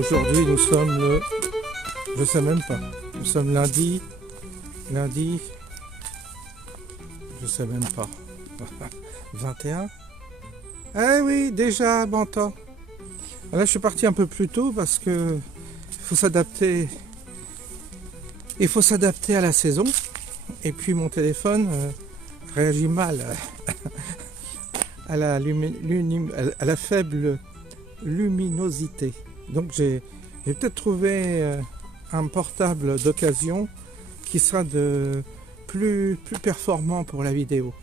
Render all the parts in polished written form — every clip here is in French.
Aujourd'hui nous sommes le... Je sais même pas. Nous sommes lundi. Je sais même pas. 21. Eh oui, déjà bon temps. Là je suis parti un peu plus tôt parce que faut s'adapter. Il faut s'adapter à la saison. Et puis mon téléphone réagit mal à la faible luminosité. Donc j'ai peut-être trouvé un portable d'occasion qui sera plus performant pour la vidéo.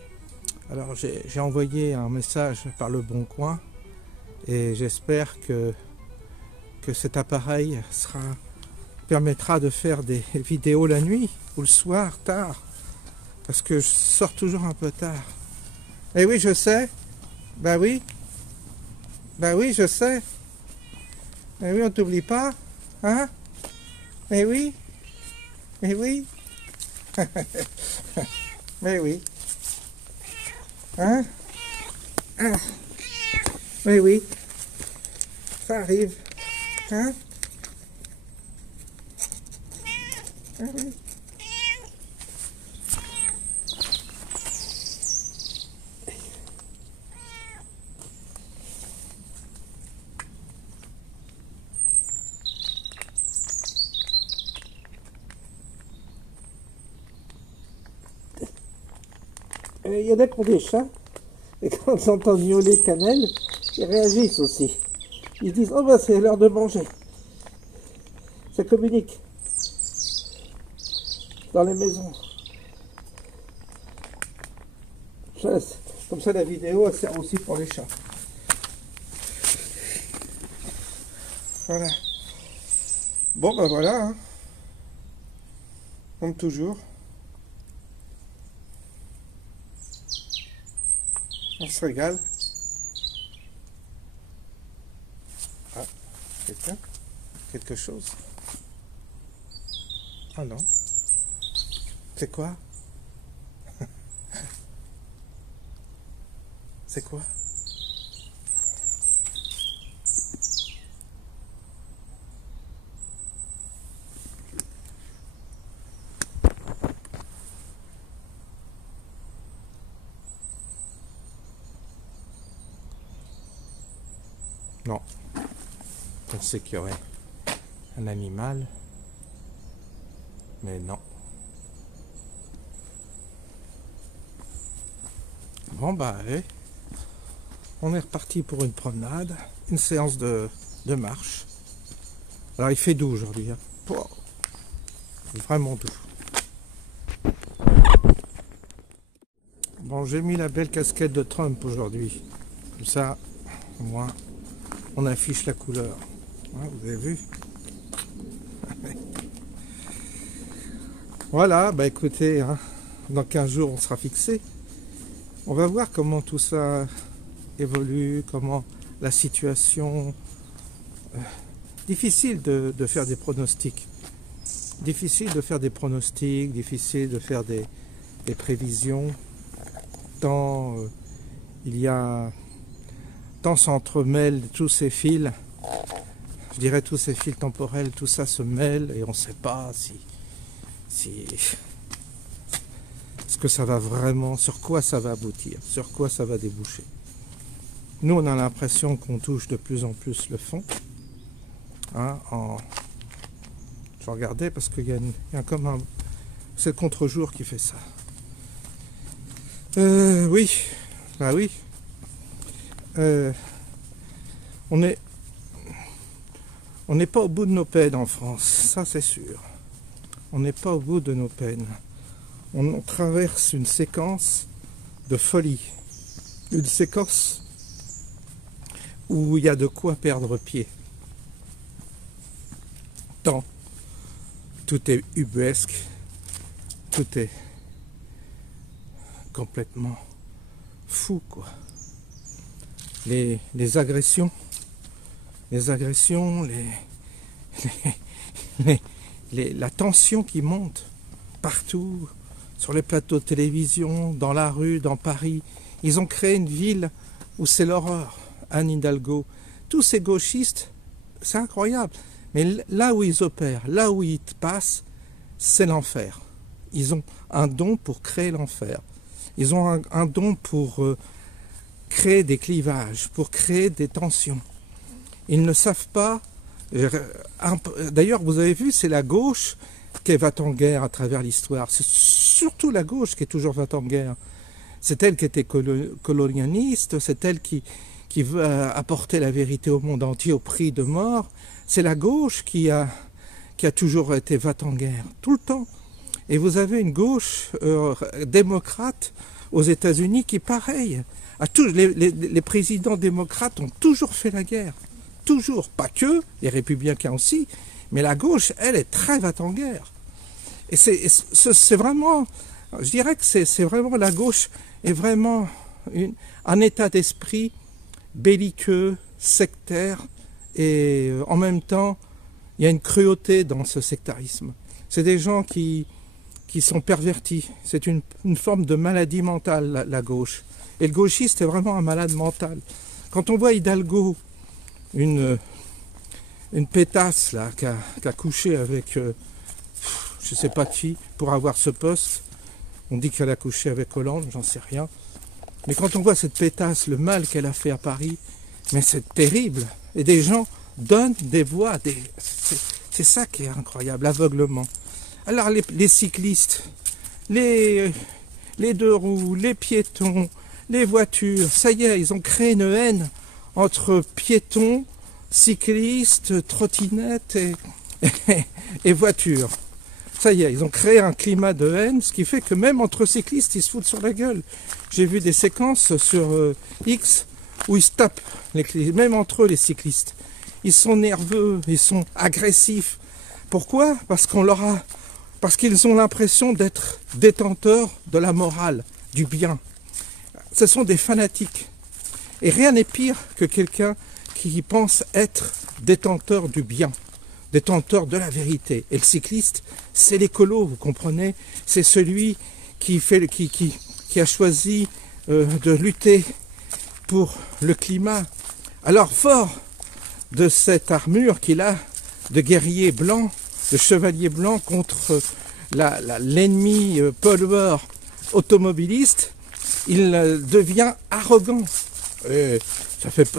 Alors j'ai envoyé un message par le Bon Coin et j'espère que cet appareil permettra de faire des vidéos la nuit ou le soir tard, parce que je sors toujours un peu tard. Eh oui, je sais. Bah oui, je sais. Eh oui, on t'oublie pas, hein? Eh oui, mais oui, mais oui, hein? Ah. Mais oui, ça arrive, hein? Ah oui. Il y en a qui ont des chats, et quand ils entendent miauler cannelle, ils réagissent aussi. Ils disent, oh bah c'est l'heure de manger. Ça communique dans les maisons. Comme ça la vidéo elle sert aussi pour les chats. Voilà. Bon bah voilà, hein. Comme toujours. On se régale. Ah, quelqu'un? Quelque chose? Ah non. C'est quoi? C'est quoi? Non. Je pensais qu'il y aurait un animal. Mais non. Bon bah allez. On est reparti pour une promenade. Une séance de marche. Alors il fait doux aujourd'hui. Hein. Wow. Vraiment doux. Bon, j'ai mis la belle casquette de Trump aujourd'hui. Comme ça, au moins, on affiche la couleur. Ouais, vous avez vu? Voilà, bah écoutez, hein, dans 15 jours, on sera fixé. On va voir comment tout ça évolue, comment la situation... difficile de faire des pronostics. Difficile de faire des pronostics, difficile de faire des prévisions. Tant il y a... Tant s'entremêlent tous ces fils, je dirais tous ces fils temporels, tout ça se mêle et on ne sait pas si ce que ça va vraiment, sur quoi ça va aboutir, sur quoi ça va déboucher. Nous, on a l'impression qu'on touche de plus en plus le fond. Hein, je vais regarder parce qu'il y a comme un... C'est le contre-jour qui fait ça. Oui, bah oui. On est... On n'est pas au bout de nos peines en France, ça c'est sûr. On n'est pas au bout de nos peines. On traverse une séquence de folie. Une séquence où il y a de quoi perdre pied. Tant. Tout est ubuesque. Tout est complètement fou, quoi. Les agressions, la tension qui monte partout, sur les plateaux de télévision, dans la rue, dans Paris. Ils ont créé une ville où c'est l'horreur. Anne Hidalgo, tous ces gauchistes, c'est incroyable. Mais là où ils opèrent, là où ils passent, c'est l'enfer. Ils ont un don pour créer l'enfer. Ils ont un don pour créer des clivages, pour créer des tensions. Ils ne savent pas... D'ailleurs, vous avez vu, c'est la gauche qui va en guerre à travers l'histoire. C'est surtout la gauche qui est toujours va en guerre. C'est elle qui était colonialiste, c'est elle qui veut apporter la vérité au monde entier au prix de mort. C'est la gauche qui a toujours été va en guerre, tout le temps. Et vous avez une gauche démocrate aux États-Unis qui, pareil, les présidents démocrates ont toujours fait la guerre. Toujours, pas que, les républicains aussi, mais la gauche, elle, est très va en guerre. Et c'est vraiment, je dirais que c'est vraiment, la gauche est vraiment un état d'esprit belliqueux, sectaire, et en même temps, il y a une cruauté dans ce sectarisme. C'est des gens qui sont pervertis. C'est une forme de maladie mentale, la gauche. Et le gauchiste est vraiment un malade mental. Quand on voit Hidalgo, une pétasse là, qui a couché avec, je ne sais pas qui, pour avoir ce poste, on dit qu'elle a couché avec Hollande, j'en sais rien. Mais quand on voit cette pétasse, le mal qu'elle a fait à Paris, mais c'est terrible. Et des gens donnent des voix, c'est ça qui est incroyable, l'aveuglement. Alors les cyclistes, les deux roues, les piétons, les voitures, ça y est, ils ont créé une haine entre piétons, cyclistes, trottinettes et voitures. Ça y est, ils ont créé un climat de haine, ce qui fait que même entre cyclistes, ils se foutent sur la gueule. J'ai vu des séquences sur X où ils se tapent, même entre eux, les cyclistes. Ils sont nerveux, ils sont agressifs. Pourquoi ? Parce qu'ils ont l'impression d'être détenteurs de la morale, du bien. Ce sont des fanatiques. Et rien n'est pire que quelqu'un qui pense être détenteur du bien, détenteur de la vérité. Et le cycliste, c'est l'écolo, vous comprenez ? C'est celui qui a choisi de lutter pour le climat. Alors, fort de cette armure qu'il a de guerrier blanc, de chevalier blanc contre l'ennemi pollueur automobiliste, il devient arrogant.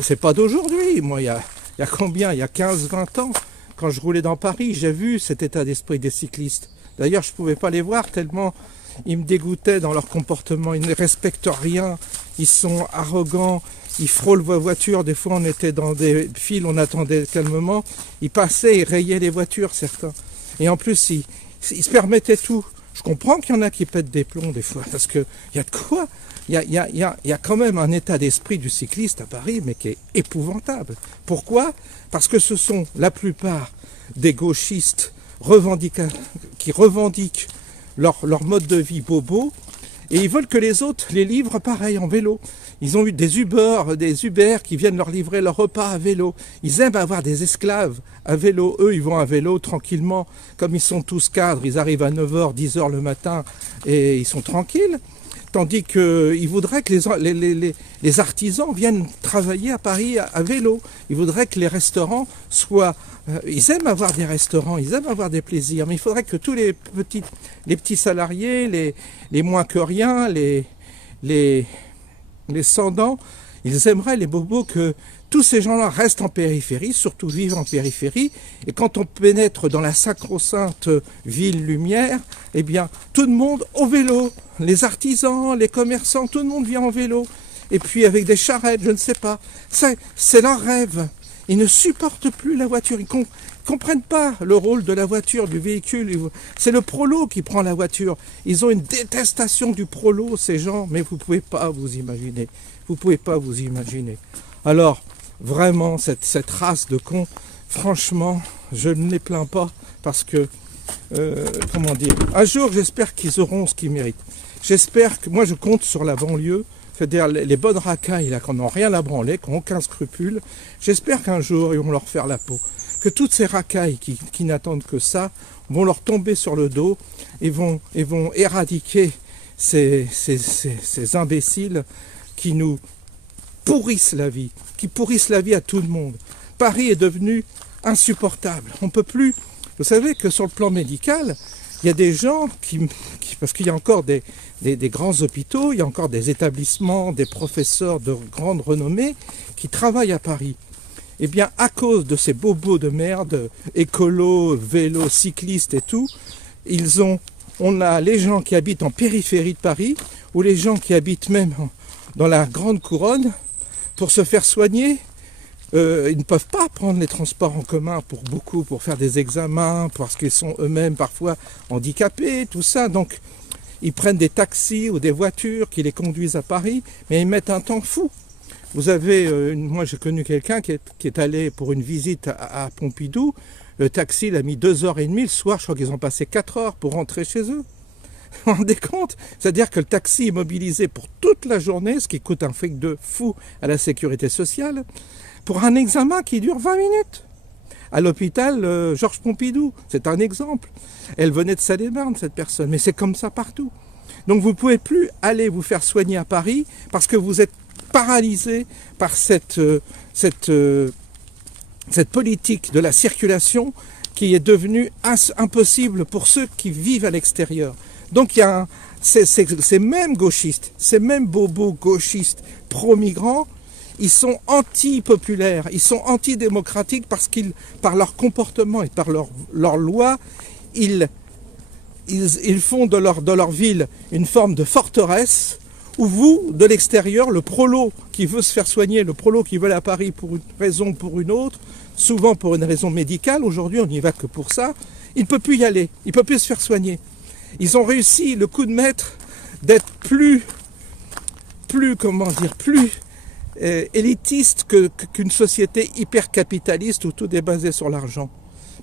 C'est pas d'aujourd'hui. Moi, il y a combien ? Il y a 15-20 ans, quand je roulais dans Paris, j'ai vu cet état d'esprit des cyclistes. D'ailleurs, je ne pouvais pas les voir tellement ils me dégoûtaient dans leur comportement. Ils ne respectent rien, ils sont arrogants, ils frôlent vos voitures. Des fois, on était dans des files, on attendait calmement. Ils passaient, ils rayaient les voitures, certains. Et en plus, ils se permettaient tout. Je comprends qu'il y en a qui pètent des plombs des fois, parce qu'il y a de quoi. Il y a quand même un état d'esprit du cycliste à Paris, mais qui est épouvantable. Pourquoi ? Parce que ce sont la plupart des gauchistes qui revendiquent leur mode de vie bobo, et ils veulent que les autres les livrent pareil en vélo. Ils ont eu des Uber qui viennent leur livrer leur repas à vélo. Ils aiment avoir des esclaves à vélo. Eux, ils vont à vélo tranquillement. Comme ils sont tous cadres, ils arrivent à 9h, 10h le matin et ils sont tranquilles. Tandis qu'ils voudraient que les artisans viennent travailler à Paris à vélo. Ils voudraient que les restaurants soient... ils aiment avoir des restaurants, ils aiment avoir des plaisirs, mais il faudrait que tous les petits salariés, les moins que rien, les sans-dents, ils aimeraient, les bobos, que tous ces gens-là restent en périphérie, surtout vivent en périphérie, et quand on pénètre dans la sacro-sainte ville lumière, eh bien, tout le monde au vélo, les artisans, les commerçants, tout le monde vient en vélo, et puis avec des charrettes, je ne sais pas. C'est leur rêve. Ils ne supportent plus la voiture. Ils ne comprennent pas le rôle de la voiture, du véhicule. C'est le prolo qui prend la voiture. Ils ont une détestation du prolo, ces gens, mais vous ne pouvez pas vous imaginer. Vous ne pouvez pas vous imaginer. Alors, vraiment, cette race de cons, franchement, je ne les plains pas parce que, comment dire, un jour, j'espère qu'ils auront ce qu'ils méritent. J'espère que, moi, je compte sur la banlieue, c'est-à-dire les bonnes racailles, là, qui n'ont rien à branler, qui n'ont aucun scrupule. J'espère qu'un jour, ils vont leur faire la peau. Que toutes ces racailles qui n'attendent que ça vont leur tomber sur le dos et vont éradiquer ces imbéciles qui nous pourrissent la vie, qui pourrissent la vie à tout le monde. Paris est devenu insupportable. On peut plus. Vous savez que sur le plan médical, il y a des gens parce qu'il y a encore des grands hôpitaux, il y a encore des établissements, des professeurs de grande renommée qui travaillent à Paris. Eh bien, à cause de ces bobos de merde, écolos, vélos, cyclistes et tout, on a les gens qui habitent en périphérie de Paris, ou les gens qui habitent même dans la grande couronne, pour se faire soigner. Ils ne peuvent pas prendre les transports en commun pour faire des examens, parce qu'ils sont eux-mêmes parfois handicapés, tout ça. Donc, ils prennent des taxis ou des voitures qui les conduisent à Paris, mais ils mettent un temps fou. Vous avez, moi j'ai connu quelqu'un qui est allé pour une visite à Pompidou. Le taxi, il a mis 2h30. Le soir, je crois qu'ils ont passé 4 heures pour rentrer chez eux. Vous vous rendez compte? C'est-à-dire que le taxi est mobilisé pour toute la journée, ce qui coûte un fric de fou à la sécurité sociale, pour un examen qui dure 20 minutes. À l'hôpital Georges Pompidou, c'est un exemple. Elle venait de Seine-et-Marne, cette personne, mais c'est comme ça partout. Donc vous ne pouvez plus aller vous faire soigner à Paris parce que vous êtes paralysé par cette politique de la circulation qui est devenue impossible pour ceux qui vivent à l'extérieur. Donc il y a ces mêmes gauchistes, ces mêmes bobos gauchistes pro-migrants, ils sont anti-populaires, ils sont antidémocratiques parce qu'ils, par leur comportement et par leur loi, ils font de leur ville une forme de forteresse où vous, de l'extérieur, le prolo qui veut se faire soigner, le prolo qui veut aller à Paris pour une raison ou pour une autre, souvent pour une raison médicale, aujourd'hui on n'y va que pour ça, il ne peut plus y aller, il ne peut plus se faire soigner. Ils ont réussi le coup de maître d'être plus élitiste qu'une société hyper capitaliste où tout est basé sur l'argent.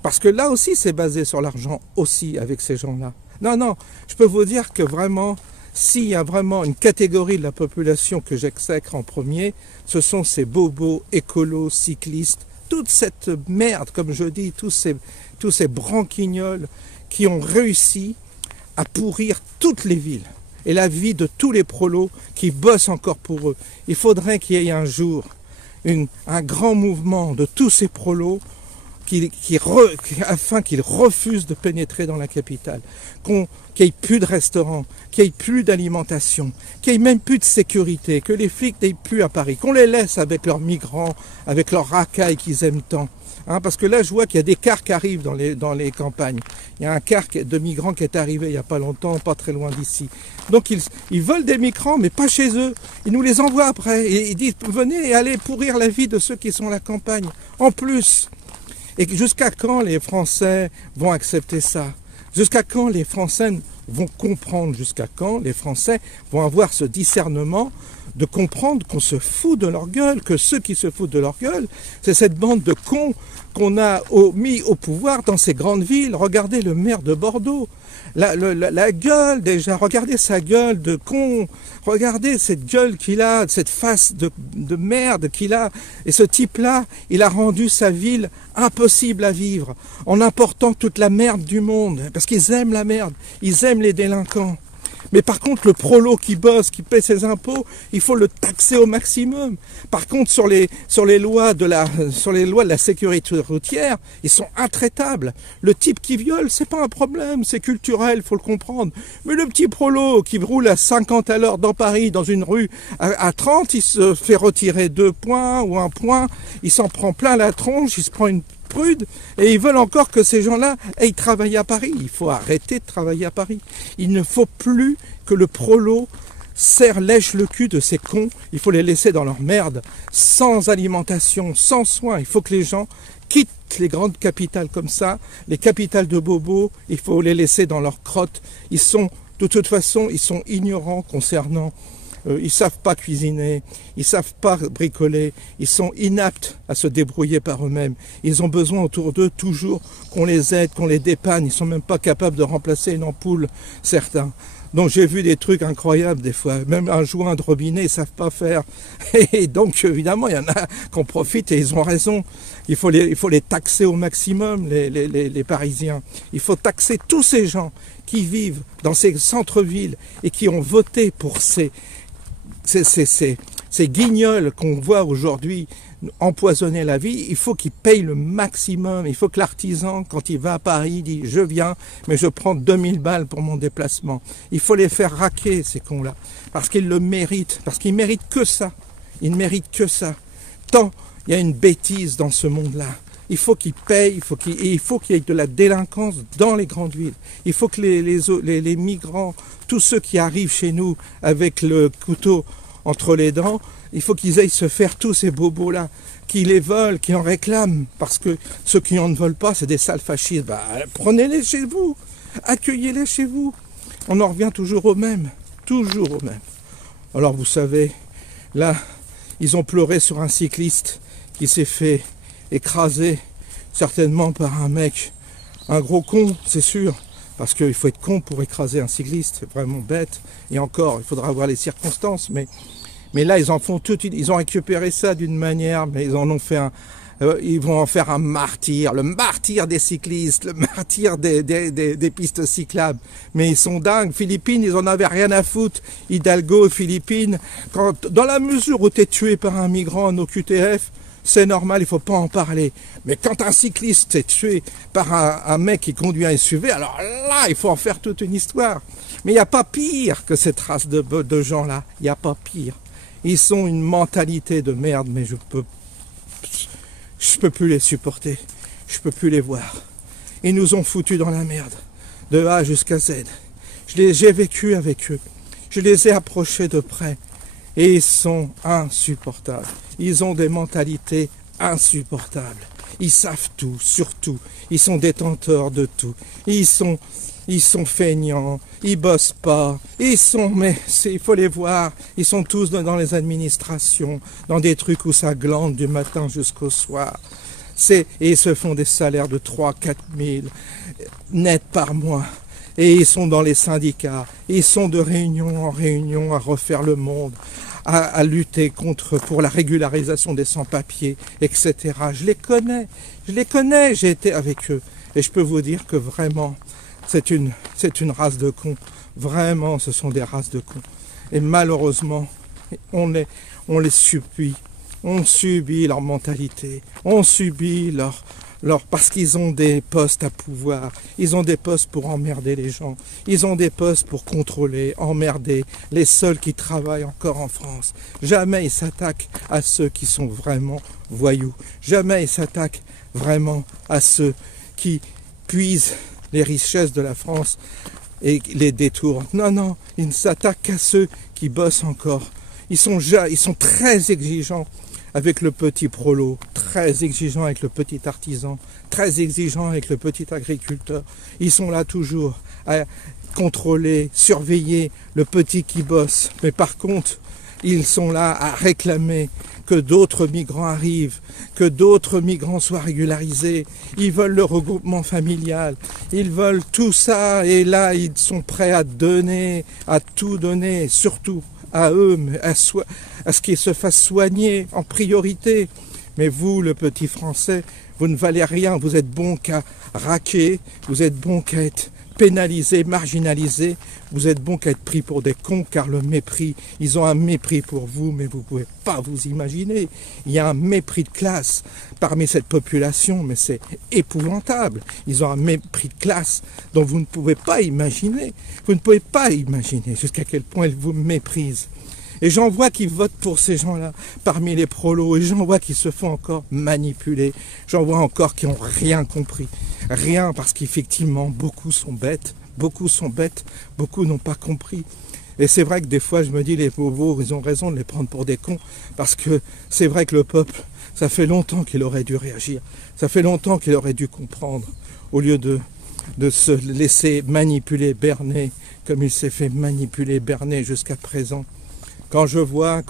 Parce que là aussi c'est basé sur l'argent aussi avec ces gens-là. Non, je peux vous dire que vraiment, s'il y a vraiment une catégorie de la population que j'exècre en premier, ce sont ces bobos, écolos, cyclistes, toute cette merde, comme je dis, tous ces branquignoles qui ont réussi à pourrir toutes les villes et la vie de tous les prolos qui bossent encore pour eux. Il faudrait qu'il y ait un jour un grand mouvement de tous ces prolos afin qu'ils refusent de pénétrer dans la capitale, qu'il n'y ait plus de restaurants, qu'il n'y ait plus d'alimentation, qu'il n'y ait même plus de sécurité, que les flics n'aient plus à Paris, qu'on les laisse avec leurs migrants, avec leurs racailles qu'ils aiment tant. Parce que là, je vois qu'il y a des cars qui arrivent dans les campagnes. Il y a un car de migrants qui est arrivé il n'y a pas longtemps, pas très loin d'ici. Donc ils veulent des migrants, mais pas chez eux. Ils nous les envoient après. Et ils disent, venez et allez pourrir la vie de ceux qui sont à la campagne. En plus. Et jusqu'à quand les Français vont accepter ça? Jusqu'à quand les Français vont comprendre? Jusqu'à quand les Français vont avoir ce discernement de comprendre qu'on se fout de leur gueule, que ceux qui se foutent de leur gueule, c'est cette bande de cons qu'on a mis au pouvoir dans ces grandes villes. Regardez le maire de Bordeaux, la gueule déjà, regardez sa gueule de con, regardez cette gueule qu'il a, cette face de merde qu'il a, et ce type-là, il a rendu sa ville impossible à vivre, en important toute la merde du monde, parce qu'ils aiment la merde, ils aiment les délinquants. Mais par contre, le prolo qui bosse, qui paie ses impôts, il faut le taxer au maximum. Par contre, sur les lois de la sécurité routière, ils sont intraitables. Le type qui viole, c'est pas un problème, c'est culturel, faut le comprendre. Mais le petit prolo qui roule à 50 à l'heure dans Paris, dans une rue à 30, il se fait retirer 2 points ou 1 point, il s'en prend plein la tronche, il se prend une prude, et ils veulent encore que ces gens-là aillent travailler à Paris. Il faut arrêter de travailler à Paris. Il ne faut plus que le prolo lèche le cul de ces cons, il faut les laisser dans leur merde, sans alimentation, sans soins. Il faut que les gens quittent les grandes capitales comme ça, les capitales de bobos, il faut les laisser dans leur crotte. De toute façon, ils sont ignorants concernant, ils savent pas cuisiner, ils savent pas bricoler, ils sont inaptes à se débrouiller par eux-mêmes. Ils ont besoin autour d'eux toujours qu'on les aide, qu'on les dépanne. Ils sont même pas capables de remplacer une ampoule, certains. Donc j'ai vu des trucs incroyables des fois, même un joint de robinet, ils savent pas faire. Et donc évidemment, il y en a qui en profitent et ils ont raison. Il faut les taxer au maximum, les Parisiens. Il faut taxer tous ces gens qui vivent dans ces centres-villes et qui ont voté pour ces guignols qu'on voit aujourd'hui empoisonner la vie. Il faut qu'ils payent le maximum. Il faut que l'artisan, quand il va à Paris, dit « je viens, mais je prends 2000 balles pour mon déplacement ». Il faut les faire raquer, ces cons-là, parce qu'ils le méritent, parce qu'ils méritent que ça. Ils ne méritent que ça. Tant il y a une bêtise dans ce monde-là. Il faut qu'ils payent, il faut qu'il y ait de la délinquance dans les grandes villes. Il faut que les migrants, tous ceux qui arrivent chez nous avec le couteau entre les dents, il faut qu'ils aillent se faire tous ces bobos-là, qui les volent, qui en réclament, parce que ceux qui en ne veulent pas, c'est des sales fascistes. Bah, prenez-les chez vous, accueillez-les chez vous. On en revient toujours au même, toujours au même. Alors vous savez, là, ils ont pleuré sur un cycliste qui s'est fait écraser, certainement par un mec, un gros con, c'est sûr, parce qu'il faut être con pour écraser un cycliste, c'est vraiment bête. Et encore, il faudra voir les circonstances, mais là, ils en font ils ont récupéré ça d'une manière, mais ils en ont fait ils vont en faire un martyr, le martyr des cyclistes, le martyr des pistes cyclables. Mais ils sont dingues. Philippines, ils en avaient rien à foutre. Hidalgo, Philippines, dans la mesure où tu es tué par un migrant en OQTF, c'est normal, il faut pas en parler. Mais quand un cycliste est tué par un mec qui conduit un SUV, alors là, il faut en faire toute une histoire. Mais il n'y a pas pire que cette race de gens-là. Il n'y a pas pire. Ils sont une mentalité de merde, mais je peux plus les supporter. Je peux plus les voir. Ils nous ont foutus dans la merde, de A jusqu'à Z. J'ai vécu avec eux. Je les ai approchés de près. Et ils sont insupportables. Ils ont des mentalités insupportables. Ils savent tout, surtout. Ils sont détenteurs de tout. Ils sont feignants, ils bossent pas, il faut les voir, ils sont tous dans les administrations, dans des trucs où ça glande du matin jusqu'au soir. Et ils se font des salaires de 3-4 000 nets par mois. Et ils sont dans les syndicats, ils sont de réunion en réunion à refaire le monde, à lutter pour la régularisation des sans-papiers, etc. Je les connais, j'ai été avec eux. Et je peux vous dire que vraiment, c'est une race de cons. Vraiment, ce sont des races de cons. Et malheureusement, on les subit. On subit leur mentalité. On subit parce qu'ils ont des postes à pouvoir. Ils ont des postes pour emmerder les gens. Ils ont des postes pour contrôler, emmerder les seuls qui travaillent encore en France. Jamais ils s'attaquent à ceux qui sont vraiment voyous. Jamais ils s'attaquent vraiment à ceux qui puisent les richesses de la France et les détournent. Non, ils ne s'attaquent qu'à ceux qui bossent encore. Ils sont très exigeants avec le petit prolo, très exigeants avec le petit artisan, très exigeants avec le petit agriculteur. Ils sont là toujours à contrôler, surveiller le petit qui bosse. Mais par contre, ils sont là à réclamer que d'autres migrants arrivent, que d'autres migrants soient régularisés. Ils veulent le regroupement familial, ils veulent tout ça, et là, ils sont prêts à donner, à tout donner, surtout à eux, à ce qu'ils se fassent soigner en priorité. Mais vous, le petit Français, vous ne valez rien, vous êtes bon qu'à raquer, vous êtes bon qu'à être pénalisé, marginalisé, vous êtes bon qu'à être pris pour des cons, car le mépris, ils ont un mépris pour vous, mais vous ne pouvez pas vous imaginer. Il y a un mépris de classe parmi cette population, mais c'est épouvantable. Ils ont un mépris de classe dont vous ne pouvez pas imaginer. Vous ne pouvez pas imaginer jusqu'à quel point ils vous méprisent. Et j'en vois qui votent pour ces gens-là parmi les prolos, et j'en vois qui se font encore manipuler. J'en vois encore qui n'ont rien compris. Rien, parce qu'effectivement, beaucoup sont bêtes, beaucoup n'ont pas compris. Et c'est vrai que des fois, je me dis, les bobos, ils ont raison de les prendre pour des cons, parce que c'est vrai que le peuple, ça fait longtemps qu'il aurait dû réagir, ça fait longtemps qu'il aurait dû comprendre, au lieu de se laisser manipuler, berner, comme il s'est fait manipuler, berner jusqu'à présent. Quand je vois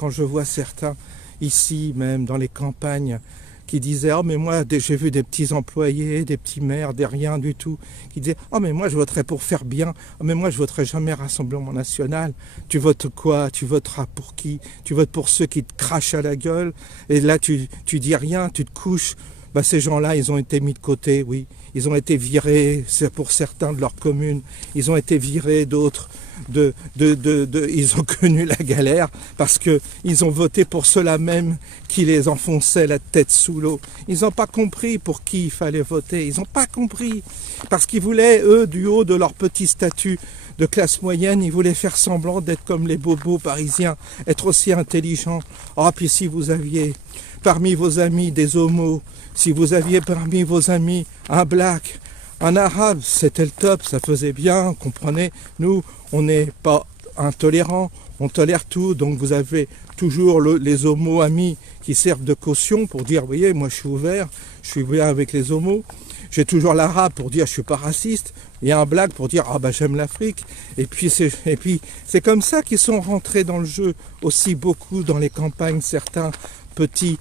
certains, ici même, dans les campagnes, qui disaient « Oh mais moi, j'ai vu des petits employés, des petits maires, des rien du tout, qui disaient « Oh mais moi je voterai pour faire bien, oh mais moi je voterai jamais Rassemblement National. » Tu votes quoi? Tu voteras pour qui? Tu votes pour ceux qui te crachent à la gueule, et là tu dis rien, tu te couches. Bah, ces gens-là, ils ont été mis de côté, oui. Ils ont été virés, c'est pour certains de leur commune. Ils ont été virés, d'autres, ils ont connu la galère parce que ils ont voté pour ceux-là même qui les enfonçaient la tête sous l'eau. Ils n'ont pas compris pour qui il fallait voter. Ils n'ont pas compris. Parce qu'ils voulaient, eux, du haut de leur petit statut de classe moyenne, ils voulaient faire semblant d'être comme les bobos parisiens, être aussi intelligents. Ah, puis si vous aviez parmi vos amis des homos, si vous aviez parmi vos amis un black, un arabe, c'était le top, ça faisait bien, comprenez. Nous, on n'est pas intolérants, on tolère tout, donc vous avez toujours les homos amis qui servent de caution pour dire, vous voyez, moi je suis ouvert, je suis bien avec les homos. J'ai toujours l'arabe pour dire je suis pas raciste. Il y a un black pour dire ah bah j'aime l'Afrique. Et puis c'est comme ça qu'ils sont rentrés dans le jeu aussi beaucoup dans les campagnes, certains petits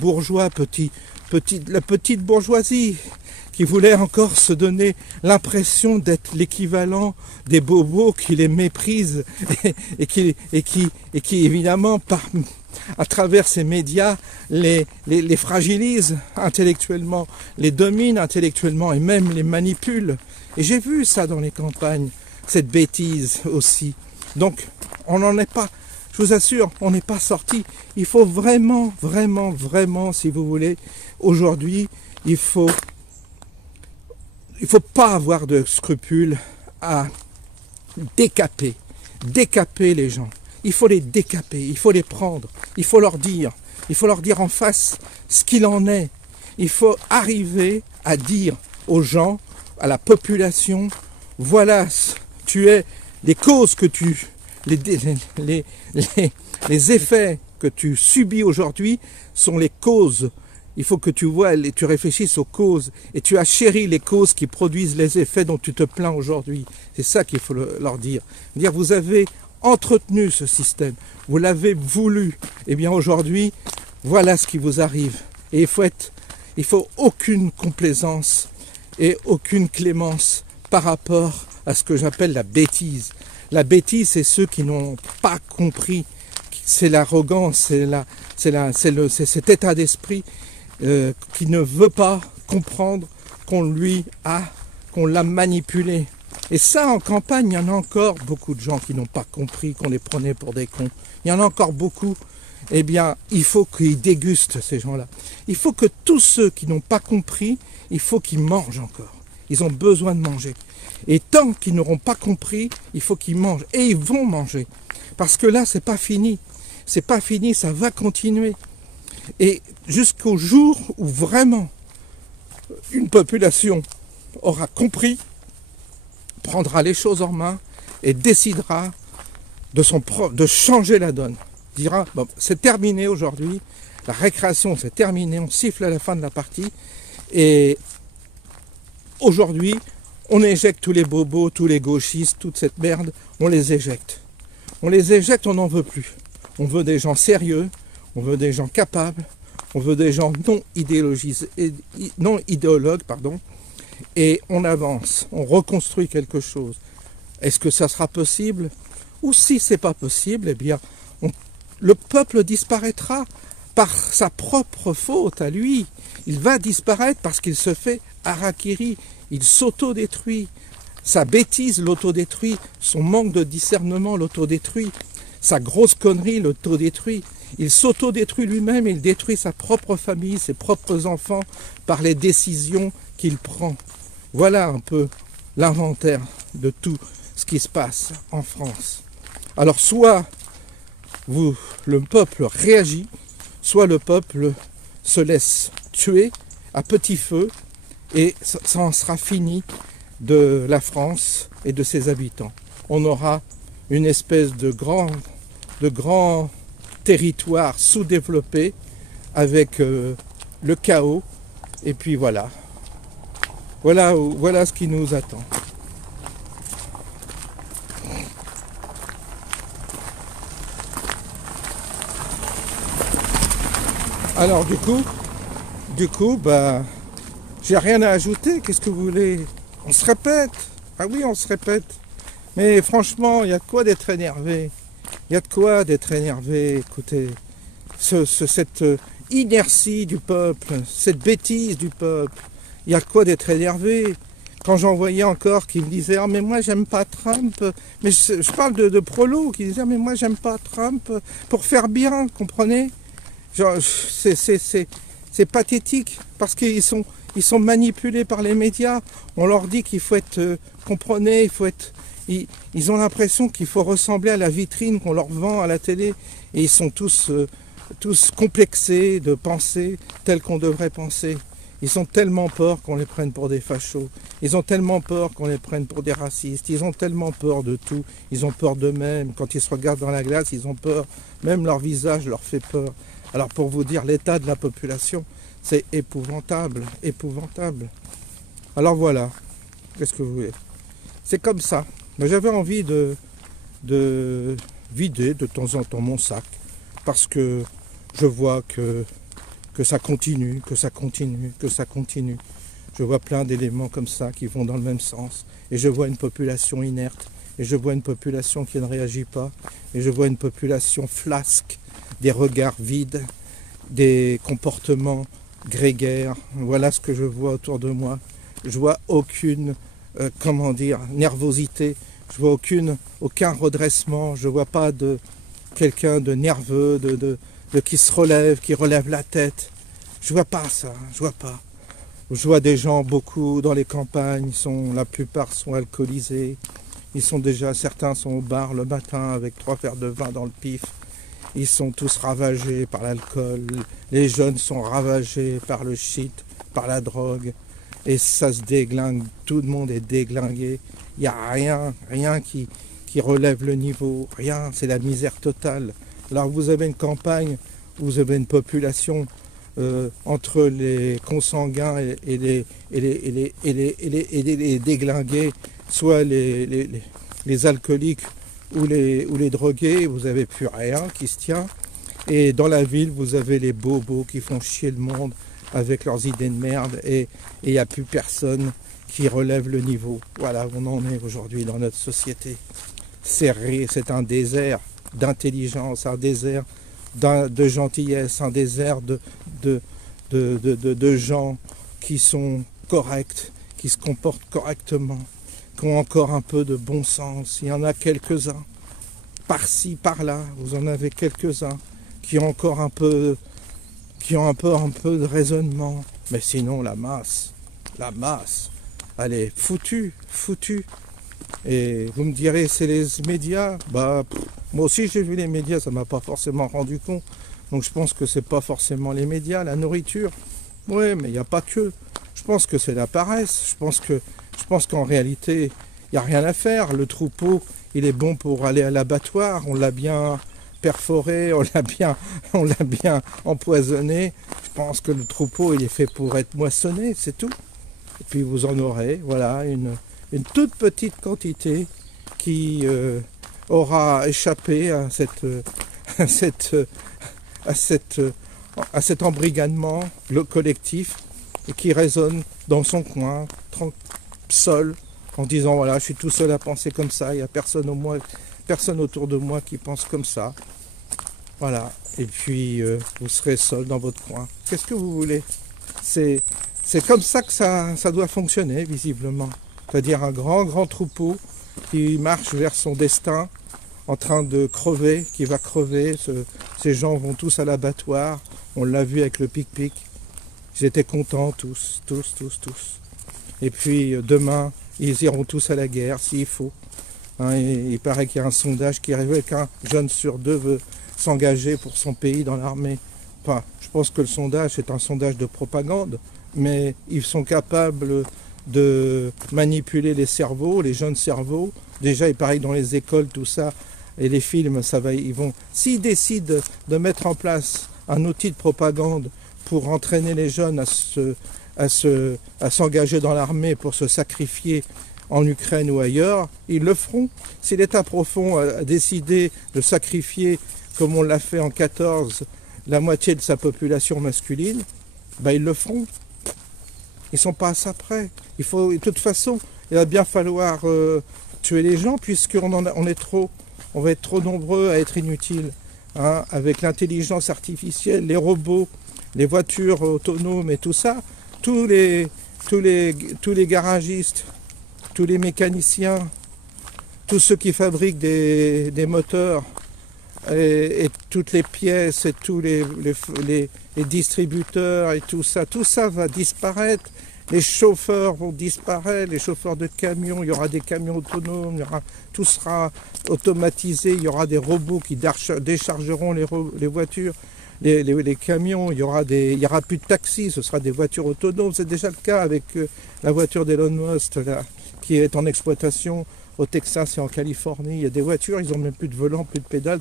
bourgeois, la petite bourgeoisie qui voulait encore se donner l'impression d'être l'équivalent des bobos qui les méprisent et qui évidemment à travers ces médias les fragilisent intellectuellement, les dominent intellectuellement et même les manipulent. Et j'ai vu ça dans les campagnes, cette bêtise aussi. Donc on n'en est pas, je vous assure, on n'est pas sorti. Il faut vraiment, vraiment, vraiment, si vous voulez, aujourd'hui, il faut pas avoir de scrupules à décaper les gens. Il faut les décaper, il faut les prendre, il faut leur dire en face ce qu'il en est. Il faut arriver à dire aux gens, à la population, voilà, les causes que les effets que tu subis aujourd'hui sont les causes. Il faut que tu vois, tu réfléchisses aux causes et tu as chéri les causes qui produisent les effets dont tu te plains aujourd'hui. C'est ça qu'il faut leur dire. Dire, vous avez entretenu ce système, vous l'avez voulu. Eh bien aujourd'hui, voilà ce qui vous arrive. Et il faut aucune complaisance et aucune clémence par rapport à ce que j'appelle la bêtise. La bêtise, c'est ceux qui n'ont pas compris. C'est l'arrogance, c'est cet état d'esprit qui ne veut pas comprendre qu'on l'a manipulé. Et ça, en campagne, il y en a encore beaucoup de gens qui n'ont pas compris qu'on les prenait pour des cons. Il y en a encore beaucoup. Eh bien, il faut qu'ils dégustent, ces gens-là. Il faut que tous ceux qui n'ont pas compris, il faut qu'ils mangent encore. Ils ont besoin de manger. Et tant qu'ils n'auront pas compris, il faut qu'ils mangent. Et ils vont manger. Parce que là, c'est pas fini. C'est pas fini, ça va continuer. Et jusqu'au jour où vraiment une population aura compris, prendra les choses en main et décidera de changer la donne. Dira, bon, c'est terminé aujourd'hui, la récréation c'est terminé, on siffle à la fin de la partie, et aujourd'hui, on éjecte tous les bobos, tous les gauchistes, toute cette merde, on les éjecte. On les éjecte, on n'en veut plus. On veut des gens sérieux, on veut des gens capables, on veut des gens non idéologues, et on avance, on reconstruit quelque chose. Est-ce que ça sera possible? Ou si c'est pas possible, eh bien, le peuple disparaîtra par sa propre faute à lui. Il va disparaître parce qu'il se fait harakiri, il s'autodétruit. Sa bêtise l'autodétruit, son manque de discernement l'autodétruit, sa grosse connerie l'autodétruit. Il s'autodétruit lui-même, il détruit sa propre famille, ses propres enfants par les décisions qu'il prend. Voilà un peu l'inventaire de tout ce qui se passe en France. Alors soit le peuple réagit, soit le peuple se laisse tuer à petit feu et ça en sera fini de la France et de ses habitants. On aura une espèce de grand territoire sous-développé avec le chaos. Et puis voilà. Voilà ce qui nous attend. Alors du coup, bah, j'ai rien à ajouter. Qu'est-ce que vous voulez? On se répète. Ah oui, on se répète. Mais franchement, il y a de quoi d'être énervé. Il y a de quoi d'être énervé. Écoutez, cette inertie du peuple, cette bêtise du peuple, il y a de quoi d'être énervé. Quand j'en voyais encore qui me disaient « Ah mais moi j'aime pas Trump », mais je parle de prolos qui disaient « Ah mais moi j'aime pas Trump pour faire bien, comprenez ?» Genre, c'est pathétique parce qu'ils sont manipulés par les médias. On leur dit qu'il faut être, comprenez, il faut être... Ils ont l'impression qu'il faut ressembler à la vitrine qu'on leur vend à la télé. Et ils sont tous complexés de penser tel qu'on devrait penser. Ils ont tellement peur qu'on les prenne pour des fachos. Ils ont tellement peur qu'on les prenne pour des racistes. Ils ont tellement peur de tout. Ils ont peur d'eux-mêmes. Quand ils se regardent dans la glace, ils ont peur. Même leur visage leur fait peur. Alors pour vous dire l'état de la population, c'est épouvantable, épouvantable. Alors voilà, qu'est-ce que vous voulez? C'est comme ça. Mais j'avais envie de vider de temps en temps mon sac, parce que je vois que ça continue, que ça continue, que ça continue. Je vois plein d'éléments comme ça qui vont dans le même sens. Et je vois une population inerte, et je vois une population qui ne réagit pas, et je vois une population flasque, des regards vides, des comportements grégaires. Voilà ce que je vois autour de moi. Je vois aucune, nervosité. Je vois aucun redressement. Je vois pas de quelqu'un de nerveux, qui se relève, qui relève la tête. Je vois pas ça. Je vois pas. Je vois des gens beaucoup dans les campagnes. La plupart sont alcoolisés. Certains sont au bar le matin avec 3 verres de vin dans le pif. Ils sont tous ravagés par l'alcool. Les jeunes sont ravagés par le shit, par la drogue. Et ça se déglingue. Tout le monde est déglingué. Il n'y a rien qui relève le niveau. Rien. C'est la misère totale. Alors vous avez une campagne, vous avez une population entre les consanguins et les déglingués, soit les alcooliques ou les drogués, vous n'avez plus rien qui se tient. Et dans la ville, vous avez les bobos qui font chier le monde avec leurs idées de merde, et il n'y a plus personne qui relève le niveau. Voilà où on en est aujourd'hui dans notre société. C'est un désert d'intelligence, un désert de gentillesse, un désert de gens qui sont corrects, qui se comportent correctement, qui ont encore un peu de bon sens. Il y en a quelques-uns, par-ci, par-là, vous en avez quelques-uns qui ont encore un peu de raisonnement. Mais sinon, la masse, elle est foutue. Et vous me direz, c'est les médias. Moi aussi j'ai vu les médias, ça m'a pas forcément rendu compte. Donc je pense que c'est pas forcément les médias, la nourriture. Oui, mais il n'y a pas que. Je pense que c'est la paresse. Je pense qu'en réalité, il n'y a rien à faire. Le troupeau, il est bon pour aller à l'abattoir. On l'a bien perforé, on l'a bien empoisonné. Je pense que le troupeau, il est fait pour être moissonné, c'est tout. Et puis vous en aurez, voilà, une toute petite quantité qui aura échappé à cet embrigadement collectif et qui résonne dans son coin, seul, en disant voilà, je suis tout seul à penser comme ça, il n'y a personne autour de moi qui pense comme ça. Voilà, et puis vous serez seul dans votre coin. Qu'est-ce que vous voulez? C'est comme ça que ça doit fonctionner, visiblement. C'est-à-dire un grand troupeau qui marche vers son destin, en train de crever, qui va crever. Ces gens vont tous à l'abattoir. On l'a vu avec le pic-pic. Ils étaient contents, tous. Et puis demain, ils iront tous à la guerre, s'il faut. Hein, il paraît qu'il y a un sondage qui révèle qu'un jeune sur 2 veut s'engager pour son pays dans l'armée. Enfin, je pense que le sondage est un sondage de propagande, mais ils sont capables de manipuler les cerveaux, les jeunes cerveaux, Déjà, il paraît que dans les écoles, tout ça, et les films, ça va, ils vont... S'ils décident de mettre en place un outil de propagande pour entraîner les jeunes à s'engager dans l'armée pour se sacrifier en Ukraine ou ailleurs, ils le feront. Si l'État profond a décidé de sacrifier, comme on l'a fait en 14, la moitié de sa population masculine, ben ils le feront. Ils ne sont pas à ça près. Il faut, de toute façon, il va bien falloir tuer les gens puisqu'on est trop. On va être trop nombreux à être inutiles. Hein, avec l'intelligence artificielle, les robots, les voitures autonomes et tout ça, tous les garagistes, tous les mécaniciens, tous ceux qui fabriquent des moteurs et toutes les pièces et tous les distributeurs et tout ça va disparaître. Les chauffeurs vont disparaître, les chauffeurs de camions, il y aura des camions autonomes, tout sera automatisé, il y aura des robots qui déchargeront les voitures, les camions, il y aura plus de taxis, ce sera des voitures autonomes. C'est déjà le cas avec la voiture d'Elon Musk là, qui est en exploitation au Texas et en Californie. Il y a des voitures, ils n'ont même plus de volant, plus de pédales,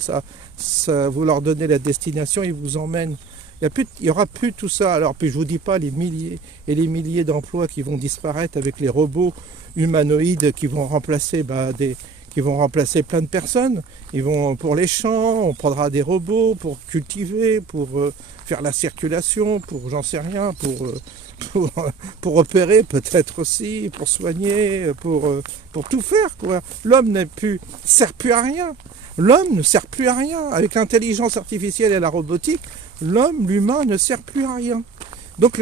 vous leur donnez la destination, ils vous emmènent. Il n'y aura plus tout ça. Alors, puis je ne vous dis pas les milliers et les milliers d'emplois qui vont disparaître avec les robots humanoïdes qui vont remplacer plein de personnes. Pour les champs, on prendra des robots pour cultiver, pour faire la circulation, pour j'en sais rien, pour opérer peut-être aussi, pour soigner, pour tout faire, quoi. L'homme sert plus à rien. L'homme ne sert plus à rien. Avec l'intelligence artificielle et la robotique, l'humain ne sert plus à rien. Donc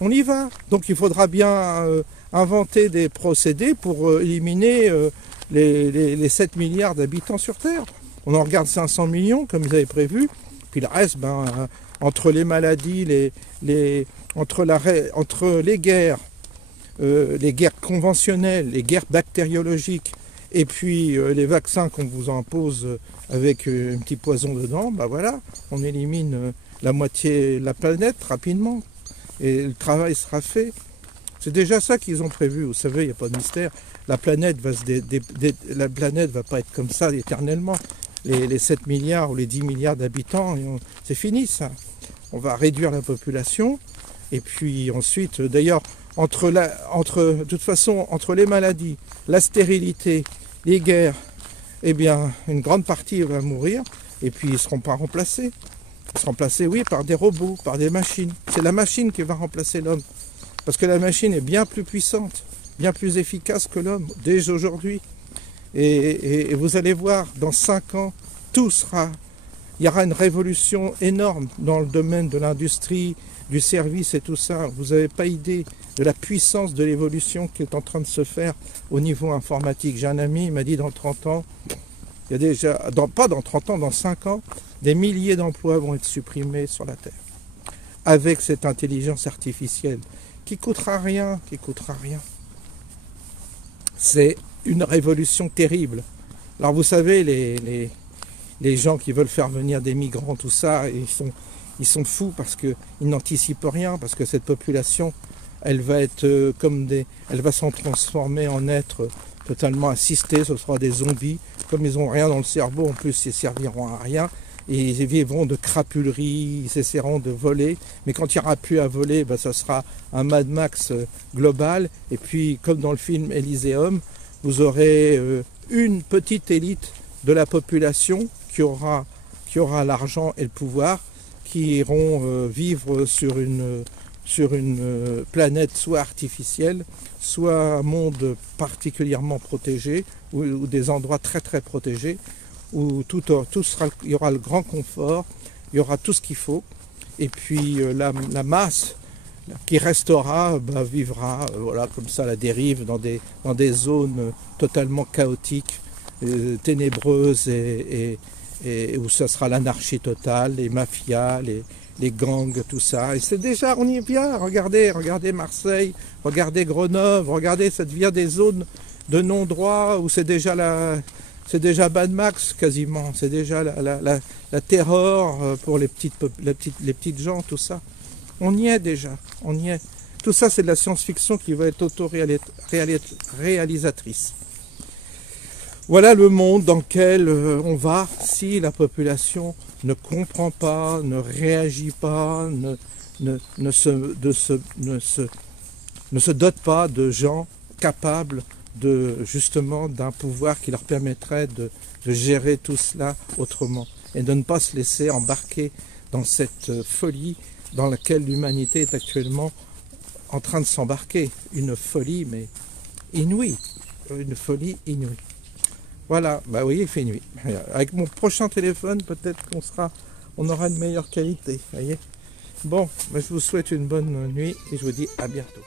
on y va. Donc il faudra bien inventer des procédés pour éliminer les 7 milliards d'habitants sur Terre. On en regarde 500 millions comme ils avaient prévu. Puis le reste, entre les maladies, entre les guerres conventionnelles, les guerres bactériologiques, et puis les vaccins qu'on vous impose avec un petit poison dedans, voilà, on élimine la moitié de la planète rapidement. Et le travail sera fait. C'est déjà ça qu'ils ont prévu, vous savez, il n'y a pas de mystère. La planète va pas être comme ça éternellement. Les 7 milliards ou les 10 milliards d'habitants, c'est fini ça. On va réduire la population. Et puis ensuite, d'ailleurs, de toute façon, entre les maladies, la stérilité, les guerres, eh bien, une grande partie va mourir. Et puis, ils ne seront pas remplacés. Ils seront remplacés, oui, par des robots, par des machines. C'est la machine qui va remplacer l'homme. Parce que la machine est bien plus puissante, bien plus efficace que l'homme, dès aujourd'hui. Et vous allez voir, dans 5 ans, il y aura une révolution énorme dans le domaine de l'industrie, du service et tout ça. Vous n'avez pas idée de la puissance de l'évolution qui est en train de se faire au niveau informatique. J'ai un ami, il m'a dit dans 30 ans, il y a déjà, pas dans 30 ans, dans 5 ans, des milliers d'emplois vont être supprimés sur la Terre. Avec cette intelligence artificielle qui coûtera rien, C'est une révolution terrible. Alors vous savez, les gens qui veulent faire venir des migrants, tout ça, ils sont fous parce qu'ils n'anticipent rien, parce que cette population, elle va être elle va s'en transformer en êtres totalement assistés, ce sera des zombies. Comme ils n'ont rien dans le cerveau, en plus ils serviront à rien. Et ils vivront de crapulerie, ils essaieront de voler, mais quand il n'y aura plus à voler, ça sera un Mad Max global. Et puis, comme dans le film Elysium, vous aurez une petite élite de la population qui aura l'argent et le pouvoir, qui iront vivre sur une planète soit artificielle, soit un monde particulièrement protégé, ou des endroits très très protégés, où il y aura le grand confort, il y aura tout ce qu'il faut, et puis la masse qui restera vivra voilà, comme ça à la dérive dans des zones totalement chaotiques, ténébreuses, et où ça sera l'anarchie totale, les mafias, les gangs, tout ça. Et c'est déjà, on y vient, regardez Marseille, regardez Grenoble, regardez, ça devient des zones de non-droit où c'est déjà Mad Max quasiment, c'est déjà la terreur pour les petites gens, tout ça. On y est déjà, on y est. Tout ça, c'est de la science-fiction qui va être auto-réalisatrice. Voilà le monde dans lequel on va si la population ne comprend pas, ne réagit pas, ne se dote pas de gens capables justement d'un pouvoir qui leur permettrait de gérer tout cela autrement et de ne pas se laisser embarquer dans cette folie dans laquelle l'humanité est actuellement en train de s'embarquer. Une folie mais inouïe, une folie inouïe. Voilà, bah oui, il fait nuit. Avec mon prochain téléphone, peut-être on aura une meilleure qualité, voyez. Bon, bah je vous souhaite une bonne nuit et je vous dis à bientôt.